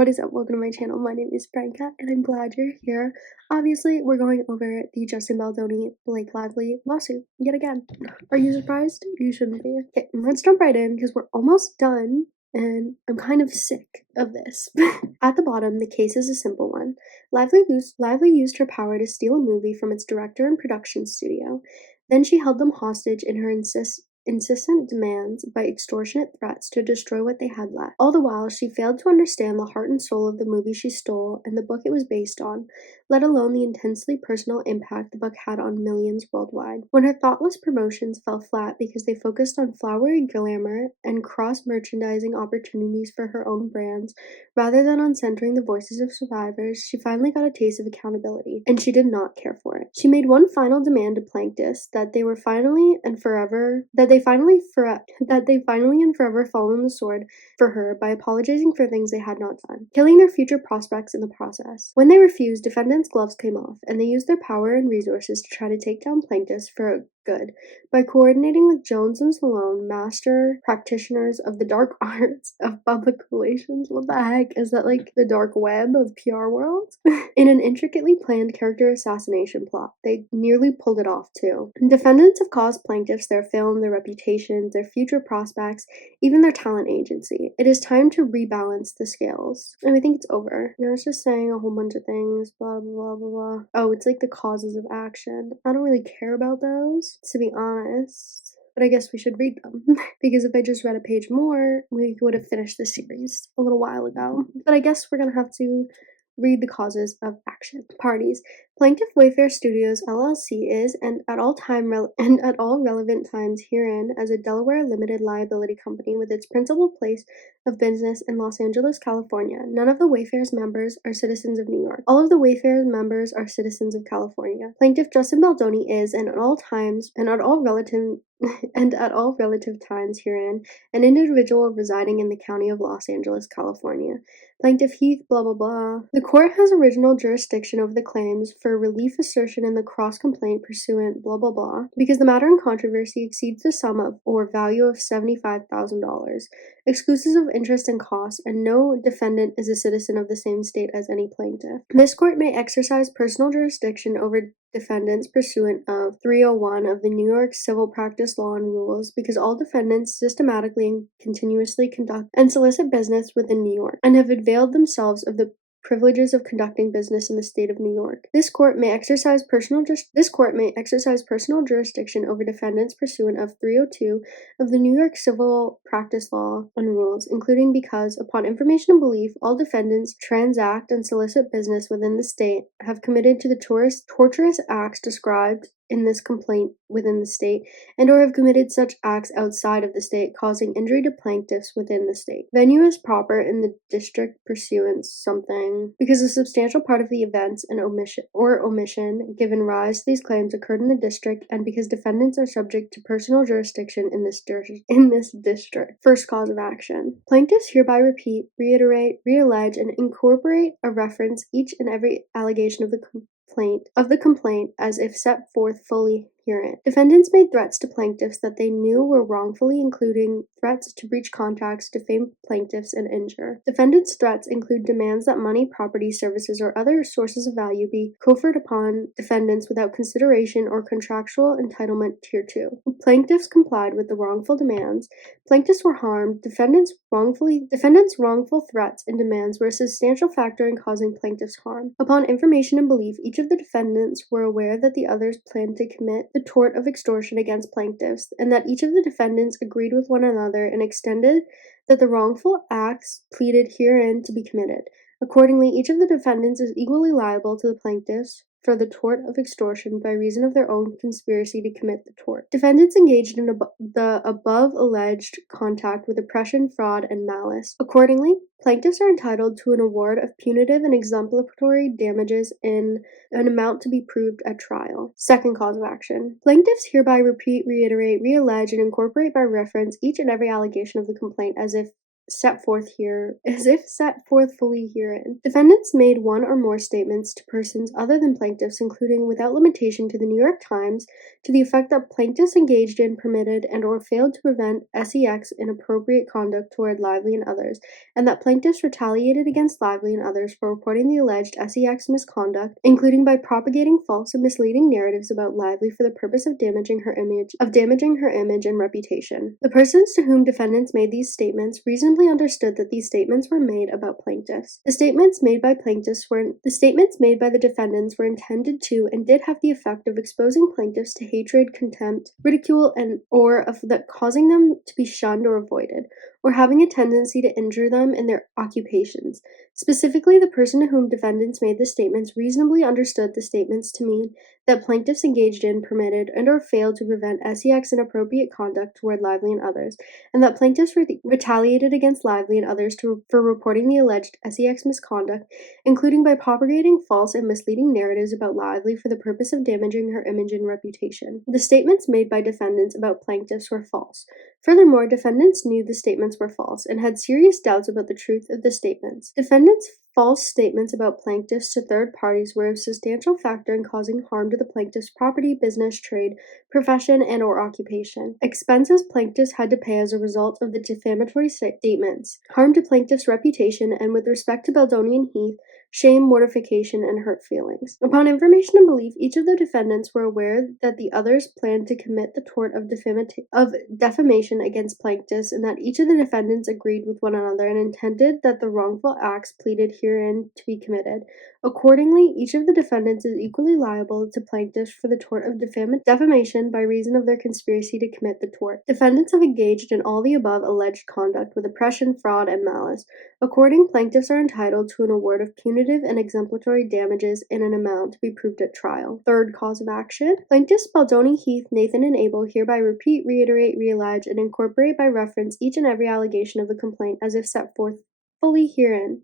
What is up? Welcome to my channel. My name is Franca, and I'm glad you're here. Obviously, we're going over the Justin Baldoni Blake Lively lawsuit yet again. Are you surprised? You shouldn't be. Okay, let's jump right in because we're almost done, and I'm kind of sick of this. At the bottom, the case is a simple one. Lively used her power to steal a movie from its director and production studio. Then she held them hostage in her insistent demands by extortionate threats to destroy what they had left. All the while, she failed to understand the heart and soul of the movie she stole and the book it was based on, let alone the intensely personal impact the book had on millions worldwide. When her thoughtless promotions fell flat because they focused on flowery glamour and cross-merchandising opportunities for her own brands, rather than on centering the voices of survivors, she finally got a taste of accountability, and she did not care for it. She made one final demand to plaintiffs that they finally and forever fall on the sword for her by apologizing for things they had not done, killing their future prospects in the process. When they refused, defendants' gloves came off, and they used their power and resources to try to take down plaintiffs for good by coordinating with Jones and Salone, master practitioners of the dark arts of public relations. What the heck? Is that like the dark web of PR world? In an intricately planned character assassination plot. They nearly pulled it off too. Defendants have caused plaintiffs their film, their reputations, their future prospects, even their talent agency. It is time to rebalance the scales. And I think it's over. Now it's just saying a whole bunch of things, blah, blah, blah, blah. Oh, it's like the causes of action. I don't really care about those, to be honest. But I guess we should read them. Because if I just read a page more, we would have finished the series a little while ago. But I guess we're gonna have to read the causes of action. Parties. Plaintiff Wayfair Studios LLC is, and at all relevant times herein, as a Delaware limited liability company with its principal place of business in Los Angeles, California. None of the Wayfair's members are citizens of New York. All of the Wayfair's members are citizens of California. Plaintiff Justin Baldoni is, and at all relative times herein, an individual residing in the county of Los Angeles, California. Plaintiff Heath, blah blah blah. The court has original jurisdiction over the claims for relief assertion in the cross-complaint pursuant blah blah blah, because the matter in controversy exceeds the sum of or value of $75,000, exclusive of interest and costs, and no defendant is a citizen of the same state as any plaintiff. This court may exercise personal jurisdiction over defendants pursuant of 301 of the New York Civil Practice Law and Rules, because all defendants systematically and continuously conduct and solicit business within New York, and have availed themselves of the privileges of conducting business in the state of New York. This court may exercise personal jurisdiction over defendants pursuant of 302 of the New York Civil Practice Law and Rules, including because, upon information and belief, all defendants transact and solicit business within the state, have committed to the torturous acts described in this complaint within the state, and or have committed such acts outside of the state, causing injury to plaintiffs within the state. Venue is proper in the district pursuant something, because a substantial part of the events and omission given rise to these claims occurred in the district, and because defendants are subject to personal jurisdiction in this district. First cause of action. Plaintiffs hereby repeat, reiterate, reallege, and incorporate a reference each and every allegation of the complaint as if set forth fully herein. Defendants made threats to plaintiffs that they knew were wrongfully, including threats to breach contracts, defame plaintiffs, and injure. Defendants' threats include demands that money, property, services, or other sources of value be conferred upon defendants without consideration or contractual entitlement hereto. Plaintiffs complied with the wrongful demands. Plaintiffs were harmed. Defendants' wrongful threats and demands were a substantial factor in causing plaintiffs harm. Upon information and belief, each of the defendants were aware that the others planned to commit the tort of extortion against plaintiffs, and that each of the defendants agreed with one another and extended that the wrongful acts pleaded herein to be committed. Accordingly, each of the defendants is equally liable to the plaintiffs for the tort of extortion by reason of their own conspiracy to commit the tort. Defendants engaged in the above alleged contact with oppression, fraud, and malice. Accordingly, plaintiffs are entitled to an award of punitive and exemplary damages in an amount to be proved at trial. Second cause of action. Plaintiffs hereby repeat, reiterate, reallege, and incorporate by reference each and every allegation of the complaint as if set forth fully herein. Defendants made one or more statements to persons other than plaintiffs, including without limitation to the New York Times, to the effect that plaintiffs engaged in, permitted, and or failed to prevent SEX inappropriate conduct toward Lively and others, and that plaintiffs retaliated against Lively and others for reporting the alleged SEX misconduct, including by propagating false and misleading narratives about Lively for the purpose of damaging her image and reputation. The persons to whom defendants made these statements reasonably understood that these statements were made about plaintiffs. The statements made by the defendants were intended to and did have the effect of exposing plaintiffs to hatred, contempt, ridicule, causing them to be shunned or avoided, or having a tendency to injure them in their occupations. Specifically, the person to whom defendants made the statements reasonably understood the statements to mean that plaintiffs engaged in, permitted, and or failed to prevent SEX inappropriate conduct toward Lively and others, and that plaintiffs retaliated against Lively and others for reporting the alleged SEX misconduct, including by propagating false and misleading narratives about Lively for the purpose of damaging her image and reputation. The statements made by defendants about plaintiffs were false. Furthermore, defendants knew the statements were false and had serious doubts about the truth of the statements. Defendants' false statements about plaintiffs to third parties were a substantial factor in causing harm to the plaintiff's property, business, trade, profession, and or occupation. Expenses plaintiffs had to pay as a result of the defamatory statements, harm to plaintiff's reputation, and with respect to Baldoni and Heath, shame, mortification, and hurt feelings. Upon information and belief, each of the defendants were aware that the others planned to commit the tort of defamation against plaintiffs, and that each of the defendants agreed with one another and intended that the wrongful acts pleaded herein to be committed. Accordingly, each of the defendants is equally liable to plaintiffs for the tort of defamation by reason of their conspiracy to commit the tort. Defendants have engaged in all the above alleged conduct with oppression, fraud, and malice. According, plaintiffs are entitled to an award of punitive and exemplary damages in an amount to be proved at trial. Third cause of action. Plaintiffs Baldoni, Heath, Nathan, and Abel hereby repeat, reiterate, reallege, and incorporate by reference each and every allegation of the complaint as if set forth fully herein.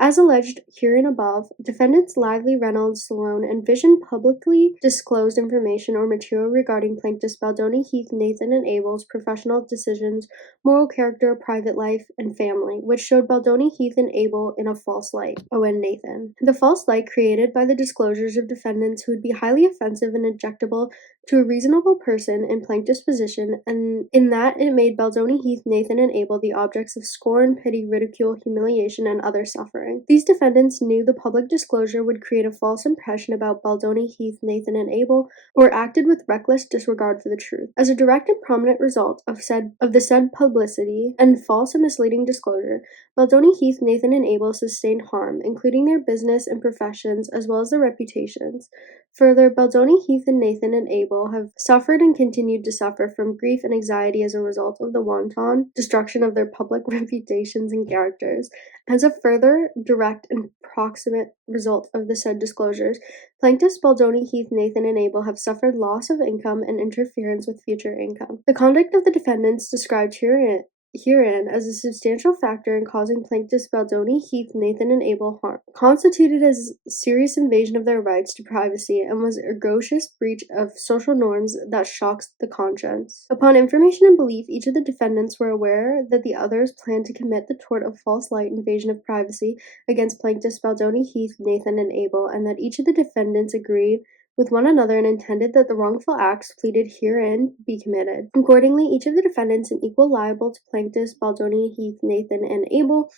As alleged herein above, defendants Lively, Reynolds, Sloan, and Vision publicly disclosed information or material regarding plaintiffs Baldoni, Heath, Nathan, and Abel's professional decisions, moral character, private life, and family, which showed Baldoni, Heath, and Abel in a false light. O.N. Nathan. The false light created by the disclosures of defendants who would be highly offensive and objectable to a reasonable person in plaintiff's position, and in that it made Baldoni, Heath, Nathan, and Abel the objects of scorn, pity, ridicule, humiliation, and other suffering. These defendants knew the public disclosure would create a false impression about Baldoni, Heath, Nathan, and Abel, or acted with reckless disregard for the truth. As a direct and prominent result of the said publicity and false and misleading disclosure, Baldoni, Heath, Nathan, and Abel sustained harm, including their business and professions, as well as their reputations. Further, Baldoni, Heath, and Nathan, and Abel have suffered and continued to suffer from grief and anxiety as a result of the wanton destruction of their public reputations and characters. As a further direct and proximate result of the said disclosures, plaintiffs Baldoni, Heath, Nathan, and Abel have suffered loss of income and interference with future income. The conduct of the defendants described herein as a substantial factor in causing plaintiffs Baldoni, Heath, Nathan, and Abel harm, constituted as a serious invasion of their rights to privacy and was a egregious breach of social norms that shocks the conscience. Upon information and belief, each of the defendants were aware that the others planned to commit the tort of false light invasion of privacy against plaintiffs Baldoni, Heath, Nathan, and Abel, and that each of the defendants agreed with one another and intended that the wrongful acts pleaded herein be committed. Accordingly, each of the defendants is equal liable to plaintiffs Baldoni, Heath, Nathan, and Abel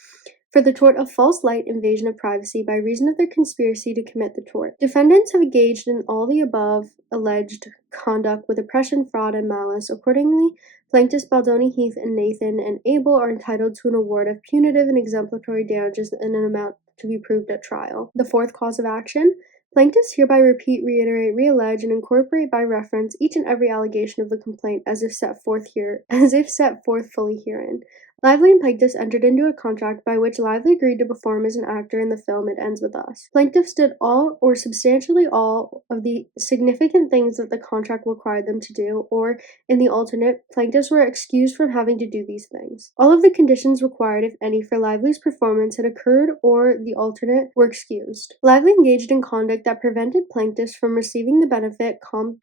for the tort of false light invasion of privacy by reason of their conspiracy to commit the tort. Defendants have engaged in all the above alleged conduct with oppression, fraud, and malice. Accordingly, plaintiffs Baldoni, Heath, and Nathan, and Abel are entitled to an award of punitive and exemplary damages in an amount to be proved at trial. The fourth cause of action. Plaintiffs hereby repeat, reiterate, reallege, and incorporate by reference each and every allegation of the complaint as if set forth fully herein. Lively and plaintiffs entered into a contract by which Lively agreed to perform as an actor in the film It Ends With Us. Plaintiffs did all or substantially all of the significant things that the contract required them to do, or, in the alternate, plaintiffs were excused from having to do these things. All of the conditions required, if any, for Lively's performance had occurred, or the alternate were excused. Lively engaged in conduct that prevented plaintiffs from receiving the benefit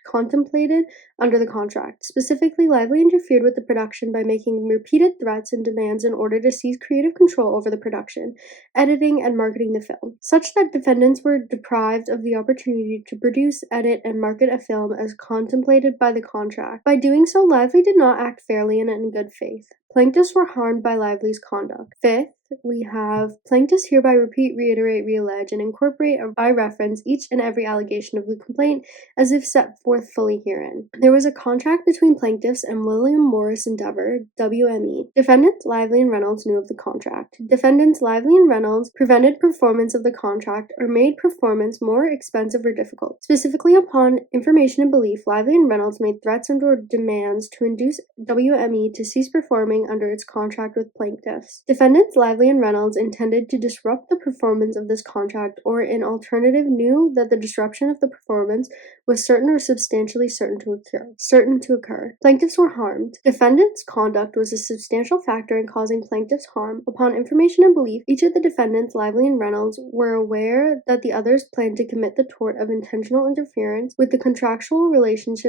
contemplated under the contract. Specifically, Lively interfered with the production by making repeated threats and demands in order to seize creative control over the production, editing, and marketing the film, such that defendants were deprived of the opportunity to produce, edit, and market a film as contemplated by the contract. By doing so, Lively did not act fairly and in good faith. Plaintiffs were harmed by Lively's conduct. Fifth, we have plaintiffs hereby repeat, reiterate, reallege, and incorporate by reference each and every allegation of the complaint as if set forth fully herein. There was a contract between plaintiffs and William Morris Endeavor, WME. Defendants Lively and Reynolds knew of the contract. Defendants Lively and Reynolds prevented performance of the contract or made performance more expensive or difficult. Specifically, upon information and belief, Lively and Reynolds made threats and or demands to induce WME to cease performing under its contract with plaintiffs. Defendants Lively and Reynolds intended to disrupt the performance of this contract, or in alternative knew that the disruption of the performance was certain or substantially certain to occur. Plaintiffs were harmed. Defendants' conduct was a substantial factor in causing plaintiffs harm. Upon information and belief, each of the defendants, Lively and Reynolds, were aware that the others planned to commit the tort of intentional interference with the contractual relations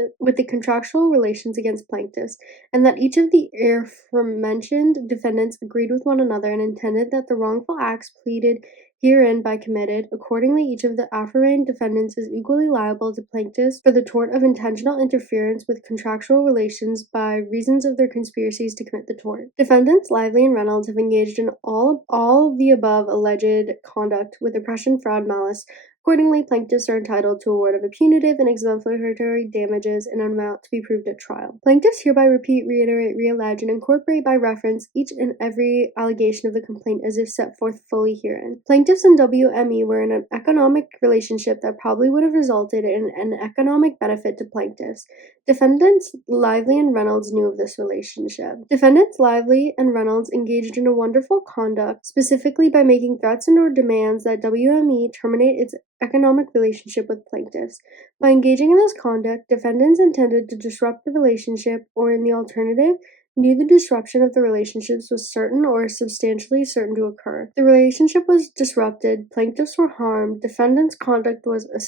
against plaintiffs, and that each of the aforementioned defendants agreed with one another and intended that the wrongful acts pleaded herein by committed. Accordingly, each of the aforementioned defendants is equally liable to plaintiffs for the tort of intentional interference with contractual relations by reasons of their conspiracies to commit the tort. Defendants Lively and Reynolds have engaged in all the above alleged conduct with oppression, fraud, malice. Accordingly, plaintiffs are entitled to award of a punitive and exemplary damages in an amount to be proved at trial. Plaintiffs hereby repeat, reiterate, reallege, and incorporate by reference each and every allegation of the complaint as if set forth fully herein. Plaintiffs and WME were in an economic relationship that probably would have resulted in an economic benefit to plaintiffs. Defendants Lively and Reynolds knew of this relationship. Defendants Lively and Reynolds engaged in a wonderful conduct, specifically by making threats and or demands that WME terminate its economic relationship with plaintiffs. By engaging in this conduct, defendants intended to disrupt the relationship, or in the alternative, knew the disruption of the relationships was certain or substantially certain to occur. The relationship was disrupted, plaintiffs were harmed, defendants' conduct was a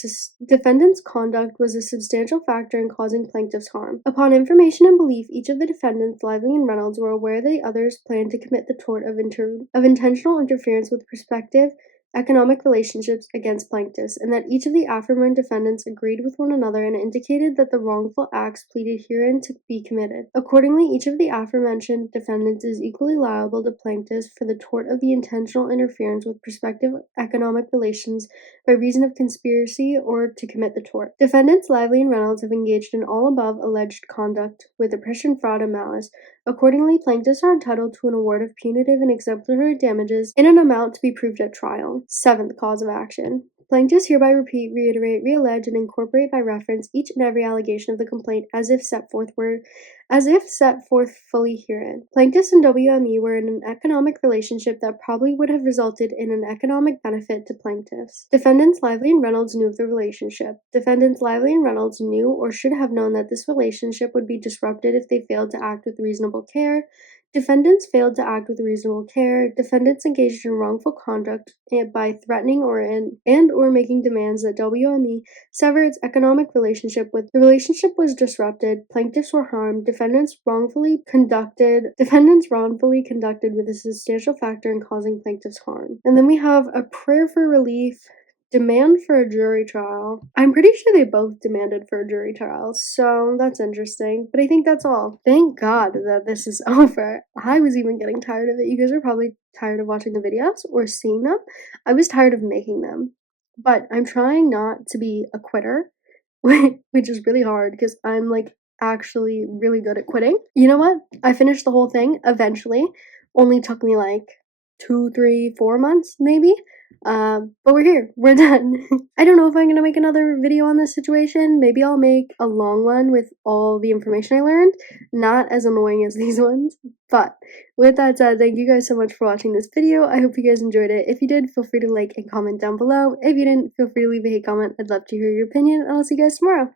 substantial factor in causing plaintiffs harm. Upon information and belief, each of the defendants, Lively and Reynolds, were aware the others planned to commit the tort of intentional interference with prospective economic relationships against plaintiffs, and that each of the aforementioned defendants agreed with one another and indicated that the wrongful acts pleaded herein to be committed. Accordingly, each of the aforementioned defendants is equally liable to plaintiffs for the tort of the intentional interference with prospective economic relations by reason of conspiracy or to commit the tort. Defendants Lively and Reynolds have engaged in all above alleged conduct with oppression, fraud, and malice. Accordingly, plaintiffs are entitled to an award of punitive and exemplary damages in an amount to be proved at trial. Seventh cause of action. Plaintiffs hereby repeat, reiterate, reallege, and incorporate by reference each and every allegation of the complaint as if set forth fully herein. Plaintiffs and WME were in an economic relationship that probably would have resulted in an economic benefit to plaintiffs. Defendants Lively and Reynolds knew of the relationship. Defendants Lively and Reynolds knew or should have known that this relationship would be disrupted if they failed to act with reasonable care. Defendants failed to act with reasonable care. Defendants engaged in wrongful conduct by threatening or making demands that WME sever its economic relationship with. The relationship was disrupted. Plaintiffs were harmed. Defendants wrongfully conducted with a substantial factor in causing plaintiffs harm. And then we have a prayer for relief. Demand for a jury trial. I'm pretty sure they both demanded for a jury trial, so that's interesting. But I think that's all. Thank God that this is over. I was even getting tired of it. You guys are probably tired of watching the videos or seeing them. I was tired of making them. But I'm trying not to be a quitter, which is really hard because I'm like actually really good at quitting. You know what? I finished the whole thing eventually. Only took me like 2, 3, 4 months maybe. But we're here. We're done. I don't know if I'm gonna make another video on this situation. Maybe I'll make a long one with all the information I learned. Not as annoying as these ones. But with that said, thank you guys so much for watching this video. I hope you guys enjoyed it. If you did, feel free to like and comment down below. If you didn't, feel free to leave a hate comment. I'd love to hear your opinion, and I'll see you guys tomorrow.